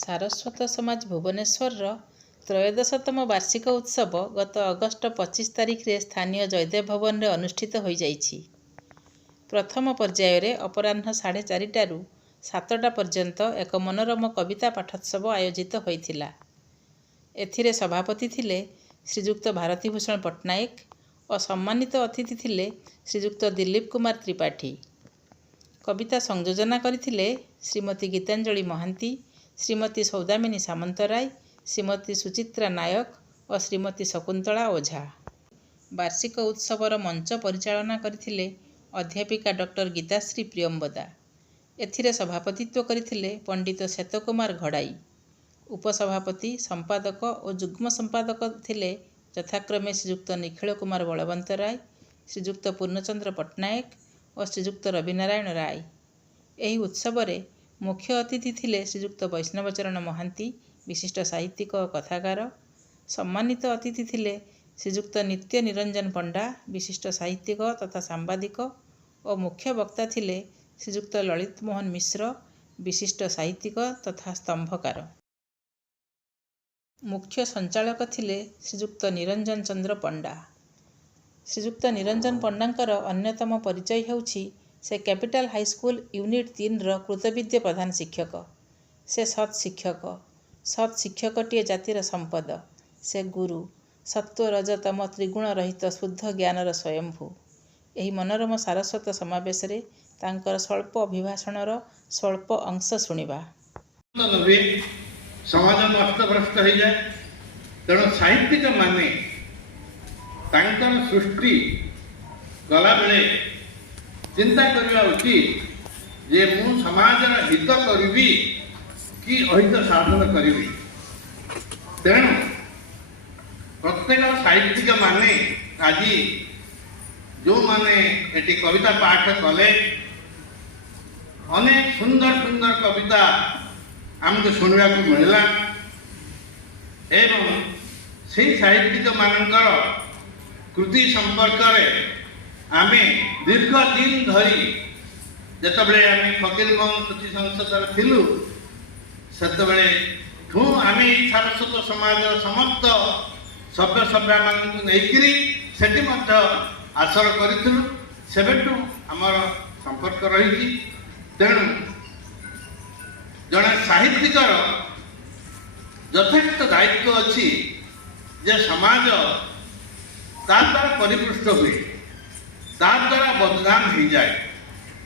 ସାରସ୍ୱତ ସମାଜ ଭୁବନେଶ୍ୱରର ତ୍ରୟୋଦଶତମ ବାର୍ଷିକ ଉତ୍ସବ ଗତ ଅଗଷ୍ଟ 25 ତାରିଖରେ ସ୍ଥାନୀୟ ଜୟଦେବ ଭବନରେ ଅନୁଷ୍ଠିତ ହୋଇଯାଇଛି। ପ୍ରଥମ ପର୍ଯ୍ୟାୟରେ ଅପରାହ୍ନ 4:30ଟାରୁ 7ଟା ପର୍ଯ୍ୟନ୍ତ ଏକ ମନୋରମ କବିତା ପାଠୋତ୍ସବ ଆୟୋଜିତ ହୋଇଥିଲା। ଏଥିରେ ସଭାପତି ଥିଲେ ଶ୍ରୀଯୁକ୍ତ ଭାରତୀଭୂଷଣ ପଟ୍ଟନାୟକ ଓ ସମ୍ମାନିତ ଅତିଥି ଥିଲେ ଶ୍ରୀଯୁକ୍ତ ଦିଲ୍ଲୀପ କୁମାର ତ୍ରିପାଠୀ। କବିତା ସଂଯୋଜନା କରିଥିଲେ ଶ୍ରୀମତୀ ଗୀତାଞ୍ଜଳି ମହାନ୍ତି, ଶ୍ରୀମତୀ ସୌଦାମିନୀ ସାମନ୍ତରାୟ, ଶ୍ରୀମତୀ ସୁଚିତ୍ରା ନାୟକ ଓ ଶ୍ରୀମତୀ ଶକୁନ୍ତଳା ଓଝା। ବାର୍ଷିକ ଉତ୍ସବର ମଞ୍ଚ ପରିଚାଳନା କରିଥିଲେ ଅଧ୍ୟାପିକା ଡକ୍ଟର ଗୀତାଶ୍ରୀ ପ୍ରିୟମ୍ବଦା। ଏଥିରେ ସଭାପତିତ୍ୱ କରିଥିଲେ ପଣ୍ଡିତ ଶ୍ଵେତକୁମାର ଘଡ଼ାଇ। ଉପସଭାପତି, ସମ୍ପାଦକ ଓ ଯୁଗ୍ମ ସମ୍ପାଦକ ଥିଲେ ଯଥାକ୍ରମେ ଶ୍ରୀଯୁକ୍ତ ନିଖିଳ କୁମାର ବଳବନ୍ତରାୟ, ଶ୍ରୀଯୁକ୍ତ ପୂର୍ଣ୍ଣଚନ୍ଦ୍ର ପଟ୍ଟନାୟକ ଓ ଶ୍ରୀଯୁକ୍ତ ରବିନାରାୟଣ ରାୟ। ଏହି ଉତ୍ସବରେ ମୁଖ୍ୟ ଅତିଥି ଥିଲେ ଶ୍ରୀଯୁକ୍ତ ବୈଷ୍ଣବଚରଣ ମହାନ୍ତି, ବିଶିଷ୍ଟ ସାହିତ୍ୟିକ ଓ କଥାକାର। ସମ୍ମାନିତ ଅତିଥି ଥିଲେ ଶ୍ରୀଯୁକ୍ତ ନିତ୍ୟ ନିରଞ୍ଜନ ପଣ୍ଡା, ବିଶିଷ୍ଟ ସାହିତ୍ୟିକ ତଥା ସାମ୍ବାଦିକ ଓ ମୁଖ୍ୟ ବକ୍ତା ଥିଲେ ଶ୍ରୀଯୁକ୍ତ ଲଳିତ ମୋହନ ମିଶ୍ର, ବିଶିଷ୍ଟ ସାହିତ୍ୟିକ ତଥା ସ୍ତମ୍ଭକାର। ମୁଖ୍ୟ ସଞ୍ଚାଳକ ଥିଲେ ଶ୍ରୀଯୁକ୍ତ ନିରଞ୍ଜନ ଚନ୍ଦ୍ର ପଣ୍ଡା। ଶ୍ରୀଯୁକ୍ତ ନିରଞ୍ଜନ ପଣ୍ଡାଙ୍କର ଅନ୍ୟତମ ପରିଚୟ ହେଉଛି ସେ କ୍ୟାପିଟାଲ ହାଇସ୍କୁଲ ୟୁନିଟ୍ 3ର କୃତବିଦ୍ୟ ପ୍ରଧାନ ଶିକ୍ଷକ। ସେ ସତ୍ ଶିକ୍ଷକ। ସତ୍ ଶିକ୍ଷକଟିଏ ଜାତିର ସମ୍ପଦ। ସେ ଗୁରୁ, ସତ୍ତ୍ୱ ରଜ ତମ ତ୍ରିଗୁଣ ରହିତ ଶୁଦ୍ଧ ଜ୍ଞାନର ସ୍ୱୟଂଭୂ। ଏହି ମନୋରମ ସାରସ୍ୱତ ସମାବେଶରେ ତାଙ୍କର ସ୍ୱଳ୍ପ ଅଭିଭାଷଣର ସ୍ୱଳ୍ପ ଅଂଶ ଶୁଣିବା। ସମାଜ ନଷ୍ଟଭ୍ରଷ୍ଟ ହୋଇଯାଏ। ତେଣୁ ସାହିତ୍ୟିକ ମାନେ ତାଙ୍କର ସୃଷ୍ଟି କଲାବେଳେ ଚିନ୍ତା କରିବା ଉଚିତ ଯେ ମୁଁ ସମାଜର ହିତ କରିବି କି ଅହିତ ସାଧନ କରିବି। ତେଣୁ ପ୍ରତ୍ୟେକ ସାହିତ୍ୟିକ ମାନେ ଆଜି ଯେଉଁମାନେ ଏଠି କବିତା ପାଠ କଲେ, ଅନେକ ସୁନ୍ଦର ସୁନ୍ଦର କବିତା ଆମକୁ ଶୁଣିବାକୁ ମିଳିଲା ଏବଂ ସେହି ସାହିତ୍ୟିକ ମାନଙ୍କର କୃତି ସମ୍ପର୍କରେ ଆମେ ଦୀର୍ଘ ଦିନ ଧରି ଯେତେବେଳେ ଆମେ ଫକୀରମୋହନ କୃତି ସଂସଦରେ ଥିଲୁ ସେତେବେଳେ ଆମେ ଏହି ସାରସ୍ୱତ ସମାଜର ସମସ୍ତ ସଭ୍ୟମାନଙ୍କୁ ନେଇକରି ସେଠି ମଧ୍ୟ ଆସର କରିଥିଲୁ। ସେବେଠୁ ଆମର ସମ୍ପର୍କ ରହିଛି। ତେଣୁ ଜଣେ ସାହିତ୍ୟିକର ଯଥେଷ୍ଟ ଦାୟିତ୍ୱ ଅଛି ଯେ ସମାଜ ତା ଦ୍ୱାରା ପରିପୃଷ୍ଟ ହୁଏ, ତା ଦ୍ୱାରା ବଦନାମ ହୋଇଯାଏ।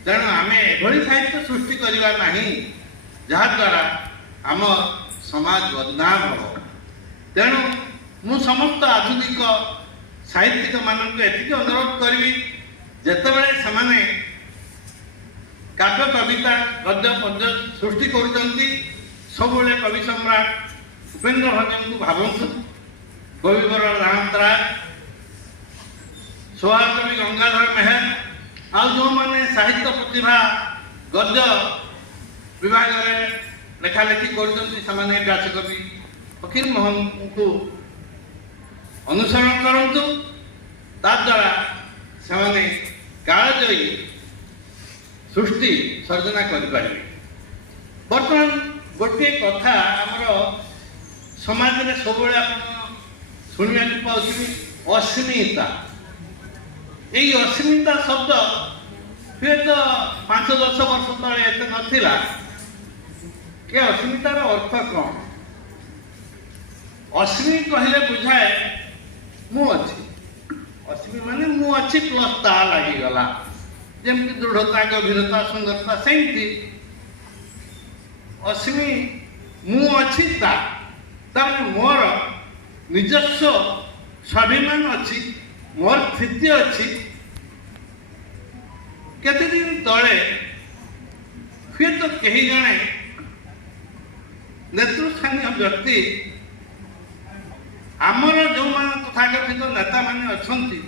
ତେଣୁ ଆମେ ଏଭଳି ସାହିତ୍ୟ ସୃଷ୍ଟି କରିବା ନାହିଁ ଯାହାଦ୍ୱାରା ଆମ ସମାଜ ବଦନାମ ହେବ। ତେଣୁ ମୁଁ ସମସ୍ତ ଆଧୁନିକ ସାହିତ୍ୟିକ ମାନଙ୍କୁ ଏତିକି ଅନୁରୋଧ କରିବି, ଯେତେବେଳେ ସେମାନେ କାବ୍ୟ କବିତା ଗଦ୍ୟ ପଦ୍ୟ ସୃଷ୍ଟି କରୁଛନ୍ତି ସବୁବେଳେ କବି ସମ୍ରାଟ ଉପେନ୍ଦ୍ର ଭଞ୍ଜଙ୍କୁ ଭାବନ୍ତୁ, କବିବର ରାମତରାୟ, ସୋହାକବି ଗଙ୍ଗାଧର ମେହେର, ଆଉ ଯେଉଁମାନେ ସାହିତ୍ୟ ପ୍ରତିଭା ଗଦ୍ୟ ବିଭାଗରେ ଲେଖାଲେଖି କରୁଛନ୍ତି ସେମାନେ ବ୍ୟାସକବି ଫକୀରମୋହନଙ୍କୁ ଅନୁସରଣ କରନ୍ତୁ। ତାଦ୍ୱାରା ସେମାନେ କାଳଜୟୀ ସୃଷ୍ଟି ସର୍ଜନା କରିପାରିବେ। ବର୍ତ୍ତମାନ ଗୋଟିଏ କଥା ଆମର ସମାଜରେ ସବୁବେଳେ ଆପଣ ଶୁଣିବାକୁ ପାଉଥିବେ, ଅସ୍ମିତା। ଏହି ଅସ୍ମିତା ଶବ୍ଦ ହୁଏତ 5-10 ବର୍ଷ ତଳେ ଏତେ ନଥିଲା। ଏ ଅସ୍ମିତାର ଅର୍ଥ କ'ଣ? ଅସ୍ମି କହିଲେ ବୁଝାଏ ମୁଁ ଅଛି। ଅସ୍ମି ମାନେ ମୁଁ ଅଛି ପ୍ଲସ୍ ତା ଲାଗିଗଲା। ଯେମିତି ଦୃଢ଼ତା, ଗଭୀରତା, ସୁନ୍ଦରତା, ସେମିତି ଅସ୍ମି ମୁଁ ଅଛି ତା। ତାମାନେ ମୋର ନିଜସ୍ୱ ସ୍ୱାଭିମାନ ଅଛି, ମୋର ସ୍ଥିତି ଅଛି। କେତେଦିନ ତଳେ ହୁଏତ କେହି ଜଣେ ନେତୃସ୍ଥାନୀୟ ବ୍ୟକ୍ତି ଆମର ଯେଉଁମାନେ ତଥାକଥିତ ନେତାମାନେ ଅଛନ୍ତି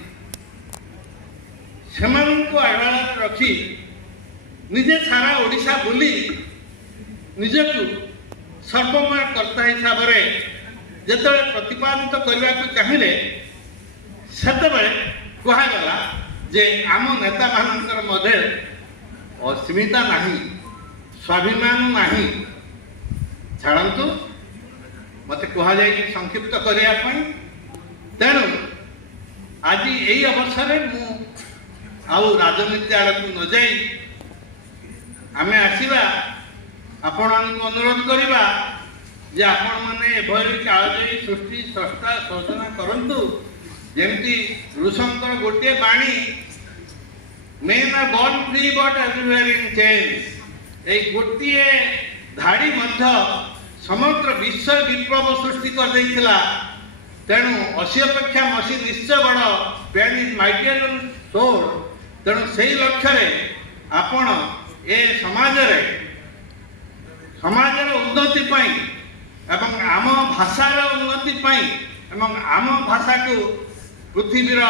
ସେମାନଙ୍କୁ ଆଢ଼ୁଆଳରେ ରଖି ନିଜେ ସାରା ଓଡ଼ିଶା ବୁଲି ନିଜକୁ ସର୍ବମୟ କର୍ତ୍ତା ହିସାବରେ ଯେତେବେଳେ ପ୍ରତିପାଦିତ କରିବାକୁ ଚାହିଁଲେ ସେତେବେଳେ କୁହାଗଲା ଯେ ଆମ ନେତାମାନଙ୍କର ମଧ୍ୟରେ ଅସ୍ମିତା ନାହିଁ, ସ୍ୱାଭିମାନ ନାହିଁ। ଛାଡ଼ନ୍ତୁ, ମୋତେ କୁହାଯାଇଛି ସଂକ୍ଷିପ୍ତ କରିବା ପାଇଁ। ତେଣୁ ଆଜି ଏହି ଅବସରରେ ମୁଁ ଆଉ ରାଜନୀତି ଆଡ଼କୁ ନ ଯାଇ ଆମେ ଆସିବା ଆପଣମାନଙ୍କୁ ଅନୁରୋଧ କରିବା ଯେ ଆପଣମାନେ ଏଭଳି କାଳଜୟୀ ସୃଷ୍ଟି ସ୍ରଷ୍ଟା ସର୍ଜନା କରନ୍ତୁ, ଯେମିତି ଋଷଙ୍କର ଗୋଟିଏ ବାଣୀ, men are born free but everywhere in chains। এই ଗୋଟିଏ ଧାଡ଼ି ମଧ୍ୟ ସମଗ୍ର ବିଶ୍ୱ ବିପ୍ଳବ ସୃଷ୍ଟି କରିଦେଇଥିଲା। ତେଣୁ ଅଶୀ ଅପେକ୍ଷା ମସି ନିଶ୍ଚୟ ବଡ଼, ପେନ୍ ଇଜ୍ ମାଇଟିୟର ଦେନ୍ ସୋର୍ଡ। ତେଣୁ ସେହି ଲକ୍ଷ୍ୟରେ ଆପଣ ଏ ସମାଜର ଉନ୍ନତି ପାଇଁ ଏବଂ ଆମ ଭାଷାର ଉନ୍ନତି ପାଇଁ ଏବଂ ଆମ ଭାଷାକୁ ପୃଥିବୀର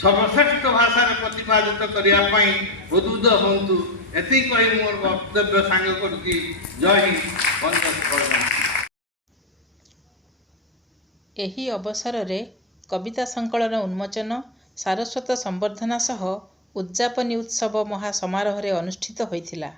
ସର୍ବଶ୍ରେଷ୍ଠ ଭାଷାରେ ପ୍ରତିପାଦିତ କରିବା ପାଇଁ ଉଦ୍ବୁଦ୍ଧ ହୁଅନ୍ତୁ। ଏତିକି କହି ମୋର ବକ୍ତବ୍ୟ ସାଙ୍ଗ କରୁଛି। ଜୟ ହିନ୍ଦ, ବନ୍ଦେ ମାତରମ୍। ଏହି ଅବସରରେ କବିତା ସଂକଳନ ଉନ୍ମୋଚନ, ସାରସ୍ୱତ ସମ୍ବର୍ଦ୍ଧନା ସହ ଉଦ୍ଯାପନୀ ଉତ୍ସବ ମହା ସମାରୋହରେ ଅନୁଷ୍ଠିତ ହୋଇଥିଲା।